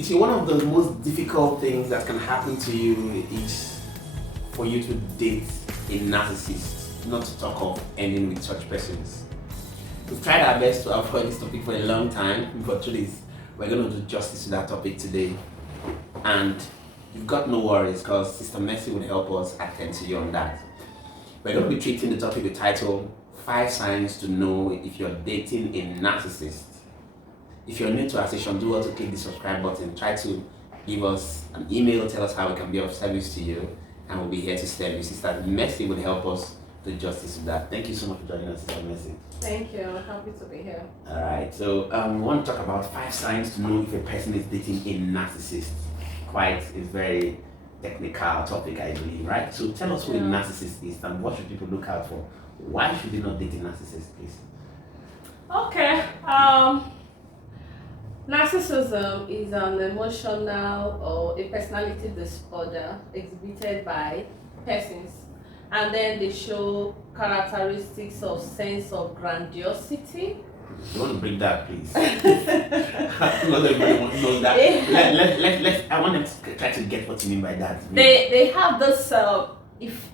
You see, one of the most difficult things that can happen to you is for you to date a narcissist, not to talk of ending with such persons. We've tried our best to avoid this topic for a long time, but today we're going to do justice to that topic today. And you've got no worries because Sister Mercy will help us attend to you on that. We're going to be treating the topic with title 5 Signs to Know If You're Dating a Narcissist. If you're new to our session, do also click the subscribe button. Try to give us an email, tell us how we can be of service to you, and we'll be here to serve you. Sister Mercy will help us do justice to that. Thank you so much for joining us, Sister Mercy. Thank you. I'm happy to be here. Alright, so we want to talk about 5 signs to know if a person is dating a narcissist. Quite a very technical topic, I believe, right? So tell us who a narcissist is and what should people look out for? Why should they not date a narcissist, please? Okay. Narcissism is an emotional or a personality disorder exhibited by persons, and then they show characteristics of sense of grandiosity. You want to break that, please? Not everybody wants to know that. I want them to try to get what you mean by that. They have this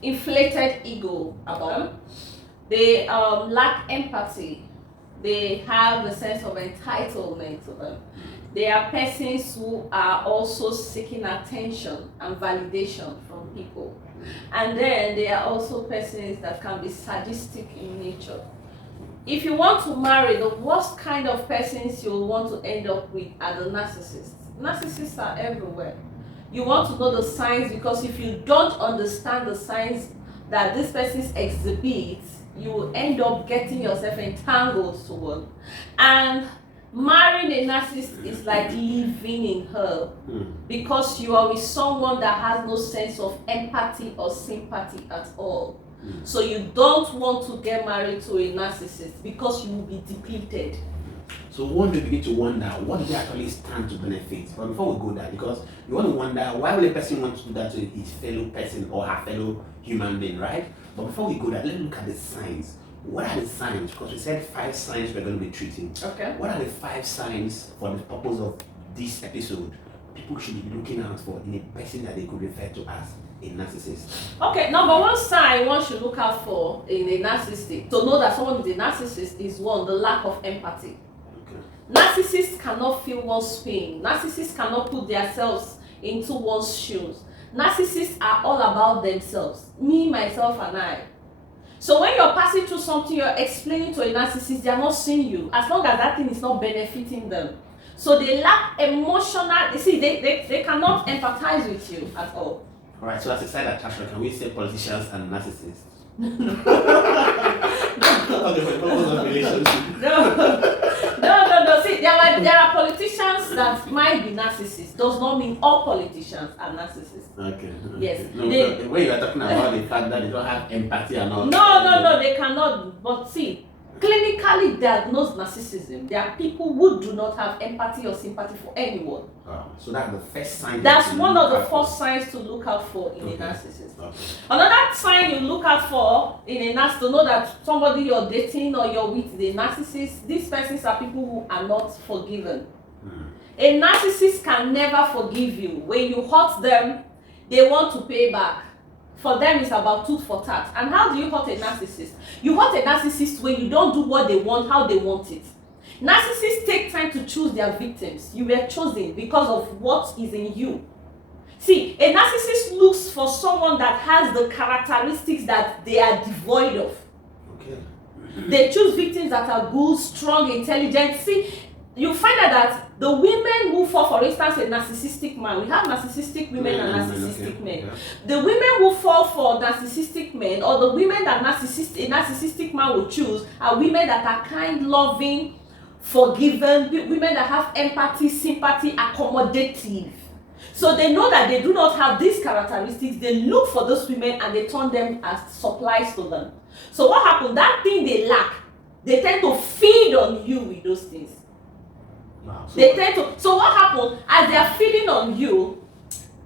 inflated ego about them. They lack empathy. They have a sense of entitlement to them. They are persons who are also seeking attention and validation from people. And then they are also persons that can be sadistic in nature. If you want to marry, the worst kind of persons you'll want to end up with are the narcissists. Narcissists are everywhere. You want to know the signs, because if you don't understand the signs that these persons exhibit, you will end up getting yourself entangled to one. And marrying a narcissist is like living in hell, because you are with someone that has no sense of empathy or sympathy at all. So you don't want to get married to a narcissist because you will be depleted. So one may begin to wonder, what do they actually stand to benefit? But before we go there, because you want to wonder, why would a person want to do that to his fellow person or her fellow human being, right? But before we go there, let's look at the signs. What are the signs? Because we said 5 signs we're going to be treating. Okay. What are the 5 signs for the purpose of this episode people should be looking out for in a person that they could refer to as a narcissist? Okay, number 1 sign one should look out for in a narcissist, to know that someone is a narcissist, is 1, the lack of empathy. Narcissists cannot feel one's pain. Narcissists cannot put themselves into one's shoes. Narcissists are all about themselves. Me, myself, and I. So when you're passing through something, you're explaining to a narcissist, they are not seeing you, as long as that thing is not benefiting them. So they lack emotional, they cannot empathize with you at all. Alright, so as a side attraction, can we say politicians and narcissists? No. See, there are politicians that might be narcissists. Does not mean all politicians are narcissists. Okay. Yes. No, the way you are talking about the fact that they don't have empathy and all. No, they cannot. But see, clinically diagnosed narcissism, there are people who do not have empathy or sympathy for anyone. So that's the first sign. That's one of the first signs to look out for in a narcissist. Okay. Another sign you look out for in a narcissist, to know that somebody you're dating or you're with is a narcissist, these persons are people who are not forgiven. A narcissist can never forgive you. When you hurt them, they want to pay back. For them, it's about tooth for tat. And how do you hurt a narcissist? You hurt a narcissist when you don't do what they want, how they want it. Narcissists take time to choose their victims. You were chosen because of what is in you. See, a narcissist looks for someone that has the characteristics that they are devoid of. Okay. They choose victims that are good, strong, intelligent. See, you find out that the women who fall, for instance, a narcissistic man, we have narcissistic women and narcissistic men. Yeah. The women who fall for narcissistic men, or the women that a narcissistic man will choose, are women that are kind, loving, forgiving, women that have empathy, sympathy, accommodative. So they know that they do not have these characteristics. They look for those women and they turn them as supplies to them. So what happens? That thing they lack, they tend to feed on you with those things. Wow. So what happens? As they are feeding on you,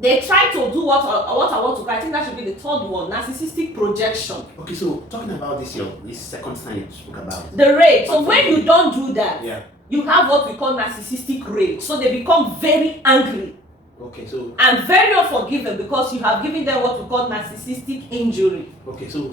they try to do what I want to call, I think that should be the 3rd one, narcissistic projection. Okay, so talking about this second sign you spoke about. The rage. So when you don't do that, you have what we call narcissistic rage. So they become very angry. Okay, so and very unforgiving because you have given them what we call narcissistic injury. Okay, so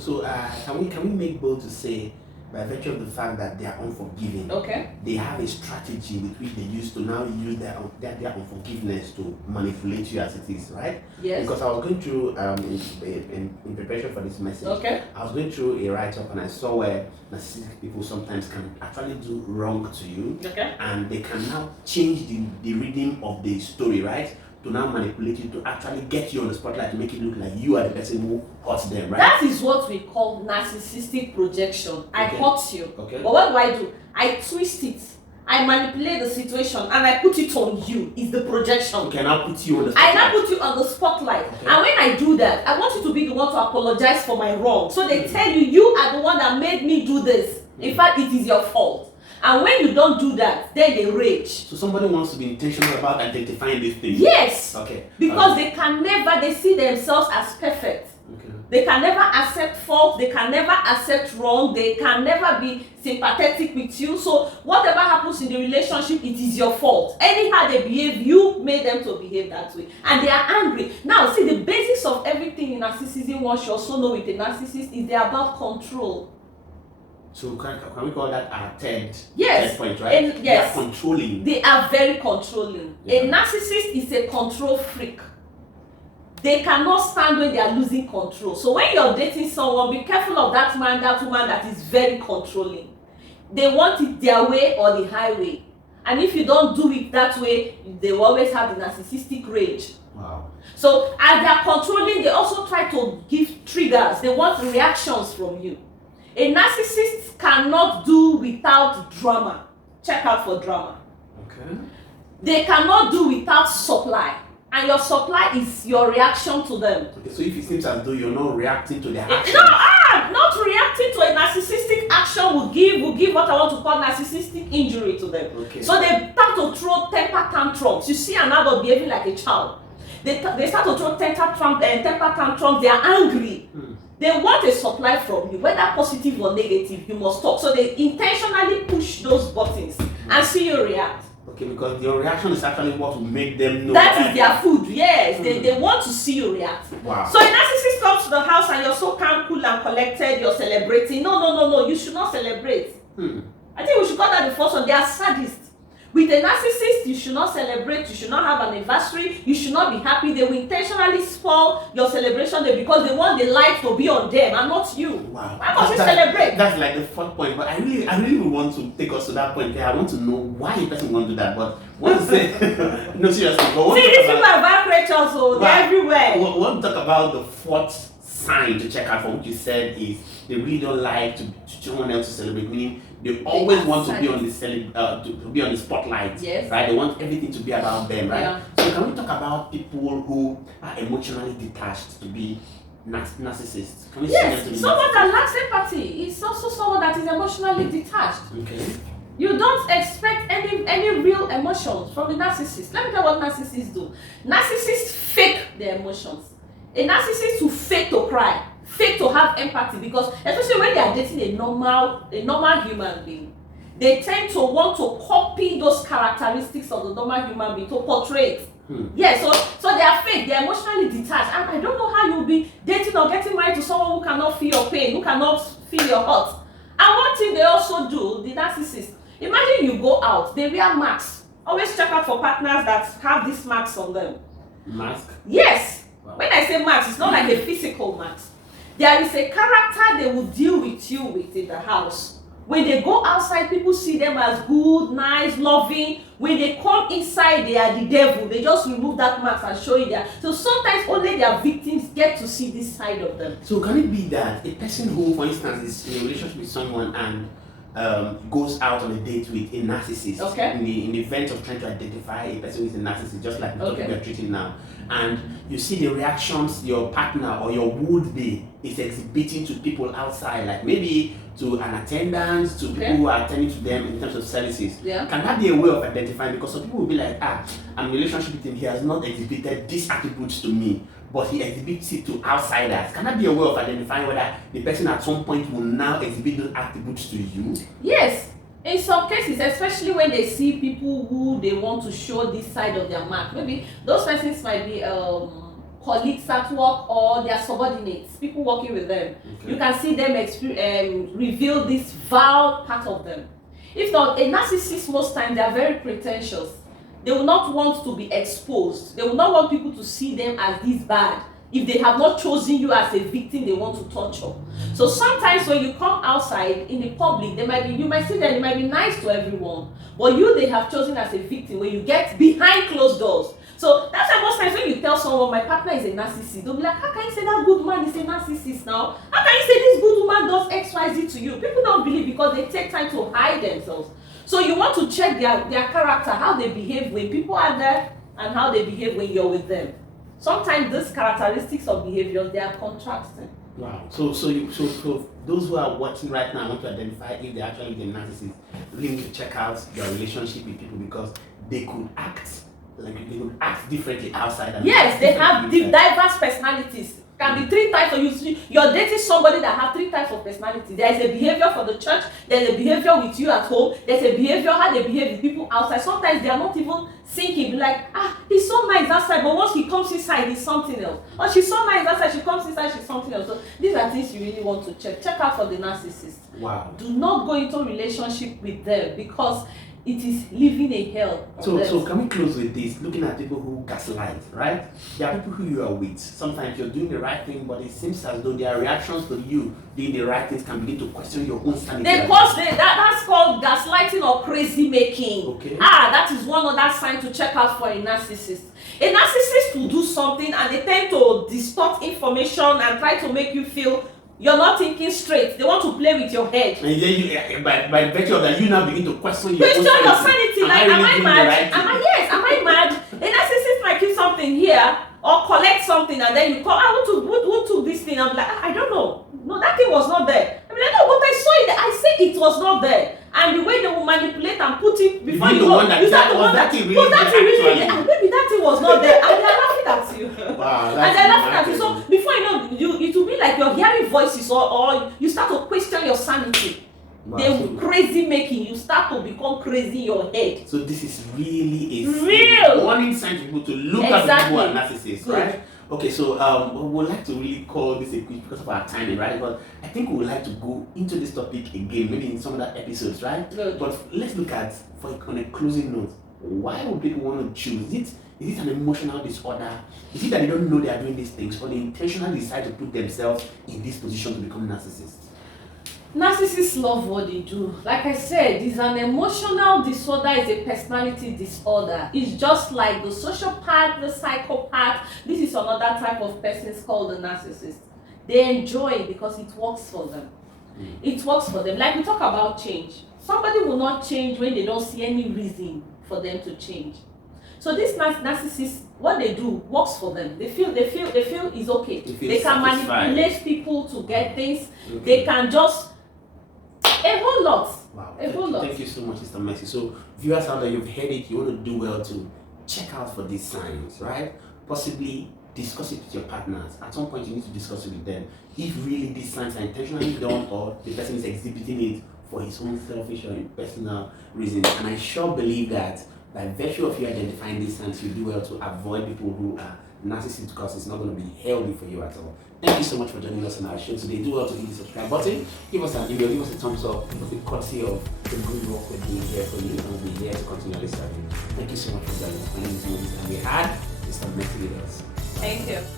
can we make bold to say, by virtue of the fact that they are unforgiving, okay, they have a strategy with which they use to now use their unforgiveness to manipulate you as it is, right? Yes. Because I was going through in preparation for this message. Okay. I was going through a write-up and I saw where narcissistic people sometimes can actually do wrong to you, okay, and they can now change the reading of the story, right? To now manipulate you to actually get you on the spotlight to make it look like you are the person who hurts them, right? That is what we call narcissistic projection. I hurt you. Okay. But what do? I twist it. I manipulate the situation and I put it on you. It's the projection. Okay, and I'll put you on the spotlight. I now put you on the spotlight. Okay. And when I do that, I want you to be the one to apologize for my wrong. So they tell you, you are the one that made me do this. In fact, it is your fault. And when you don't do that, then they rage. So somebody wants to be intentional about identifying these things. Yes. Okay. Because they see themselves as perfect. Okay. They can never accept fault. They can never accept wrong. They can never be sympathetic with you. So whatever happens in the relationship, it is your fault. Anyhow they behave, you made them to behave that way. And they are angry. Now, see, the basics of everything in narcissism, one should also know with a narcissist, is they're about control. So can we call that our third point, right? And yes. They are controlling. They are very controlling. Yeah. A narcissist is a control freak. They cannot stand when they are losing control. So when you're dating someone, be careful of that man, that woman that is very controlling. They want it their way or the highway. And if you don't do it that way, they will always have the narcissistic rage. Wow. So as they are controlling, they also try to give triggers. They want reactions from you. A narcissist cannot do without drama. Check out for drama. Okay. They cannot do without supply. And your supply is your reaction to them. Okay, so if it seems as though you're not reacting to their action. Not reacting to a narcissistic action will give what I want to call narcissistic injury to them. Okay. So they start to throw temper tantrums. You see an adult behaving like a child. They start to throw temper tantrums. They are angry. They want a supply from you, whether positive or negative, you must talk. So they intentionally push those buttons and see you react. Okay, because your reaction is actually what will make them know. That is their food, yes. They want to see you react. Wow. So a narcissist comes to the house and you're so calm, cool and collected, you're celebrating. No, you should not celebrate. I think we should call that the first one. They are sadists. With a narcissist, you should not celebrate, you should not have an anniversary, you should not be happy. They will intentionally spoil your celebration day because they want the light to be on them and not you. Wow. Why must you celebrate? That's like the fourth point, but I really want to take us to that point. Okay? I want to know why a person wants to do that, but what to say? No, seriously. But see, these people are bad creatures, so they're everywhere. We want to talk about the fourth sign to check out for what you said is they really don't like to someone else to celebrate, meaning they always want to be on the to be on the spotlight. Yes. Right? They want everything to be about them, right? Yeah. So can we talk about people who are emotionally detached to be narcissists? Can we see them to be someone that lacks empathy is also someone that is emotionally detached. Okay. You don't expect any real emotions from the narcissist. Let me tell you what narcissists do. Narcissists fake their emotions. A narcissist will fake to cry, fake to have empathy, because especially when they are dating a normal human being, they tend to want to copy those characteristics of the normal human being to portray it. Yeah, so they are fake, they are emotionally detached, and I don't know how you'll be dating or getting married to someone who cannot feel your pain, who cannot feel your hurt. And one thing they also do, the narcissist, imagine you go out, they wear masks. Always check out for partners that have these marks on them. Mask? Yes. Wow. When I say mask, it's not like a physical mask. There is a character they will deal with you with in the house. When they go outside, people see them as good, nice, loving. When they come inside, they are the devil. They just remove that mask and show you that. So sometimes only their victims get to see this side of them. So can it be that a person who, for instance, is in a relationship with someone and goes out on a date with a narcissist, okay, in the event of trying to identify a person who is a narcissist, just like the topic we are treating now, and you see the reactions your partner or your would-be is exhibiting to people outside, like maybe to an attendant, to people who are attending to them in terms of services, can that be a way of identifying? Because some people will be like, I'm in a relationship with him, he has not exhibited these attributes to me, but he exhibits it to outsiders. Can that be a way of identifying whether the person at some point will now exhibit those attributes to you? Yes. In some cases, especially when they see people who they want to show this side of their mark, maybe those persons might be colleagues at work or their subordinates, people working with them. Okay. You can see them reveal this vile part of them. If not, a narcissist most times they are very pretentious. They will not want to be exposed. They will not want people to see them as this bad. If they have not chosen you as a victim, they want to torture. So sometimes when you come outside in the public, you might see them, they might be nice to everyone, but they have chosen as a victim when you get behind closed doors. So that's why most times when you tell someone, my partner is a narcissist, they'll be like, how can you say that good man is a narcissist now? How can you say this good woman does XYZ to you? People don't believe because they take time to hide themselves. So you want to check their character, how they behave when people are there, and how they behave when you're with them. Sometimes these characteristics of behavior, they are contrasting. Wow. So those who are watching right now want to identify if they're actually the narcissist, really need to check out their relationship with people, because they could act differently outside. Yes, they have diverse personalities. Can be 3 types of you. You're dating somebody that have 3 types of personality. There's a behavior for the church, there's a behavior with you at home, there's a behavior how they behave with people outside. Sometimes they are not even thinking, like, he's so nice outside, but once he comes inside, he's something else. Or she's so nice outside, she comes inside, she's something else. So these are things you really want to check. Check out for the narcissist. Wow. Do not go into a relationship with them, because it is living a hell. So can we close with this? Looking at people who gaslight, right? There are people who you are with. Sometimes you're doing the right thing, but it seems as though their reactions to you doing the right things can begin to question your own sanity. That's called gaslighting or crazy making. Okay. That is one other sign to check out for a narcissist. A narcissist will do something and they tend to distort information and try to make you feel you're not thinking straight. They want to play with your head. And then by virtue of that, you now begin to question your sanity. Like, am I mad? Am I mad? A narcissist might keep something here or collect something, and then you call, who took this thing? I'm like, I don't know. No, that thing was not there. I'm like, no, but I saw it. I said it was not there. And the way they will manipulate and put it before you know, maybe that thing was not there, and they're laughing at you. Wow, and they're laughing at you. So before you know, it will be like you're hearing voices, or you start to question your sanity. Wow. They will crazy making you start to become crazy in your head. So this is really a real warning sign to people to look at people who are narcissists, right? Okay, so we would like to really call this a quick because of our timing, right? But I think we would like to go into this topic again, maybe in some other episodes, right? Good. But let's look at, on a closing note, why would people want to choose? Is it an emotional disorder? Is it that they don't know they are doing these things, or they intentionally decide to put themselves in this position to become narcissists? Narcissists love what they do. Like I said, it's an emotional disorder, it's a personality disorder. It's just like the sociopath, the psychopath. This is another type of person called the narcissist. They enjoy it because it works for them. It works for them. Like we talk about change. Somebody will not change when they don't see any reason for them to change. So this narcissist, what they do works for them. They feel is okay. They can manipulate people to get things. Okay. They can just a whole lot. Wow. A whole lot. Thank you so much, Mr. Mercy. So viewers out there, you've heard it. You want to do well to check out for these signs, right? Possibly discuss it with your partners. At some point, you need to discuss it with them. If really these signs are intentionally done, or the person is exhibiting it for his own selfish or personal reasons. And I sure believe that by virtue of you identifying these signs, you do well to avoid people who are narcissists, because it's not going to be healthy for you at all. Thank you so much for joining us on our show today. Do well to hit the subscribe button, give us an email, give us a thumbs up, because the courtesy of the good work we're doing here for you, and we'll be here to continually serve you. Thank you so much for joining us. My name is Moses, and we had Mr. Mercy with us. Thank you.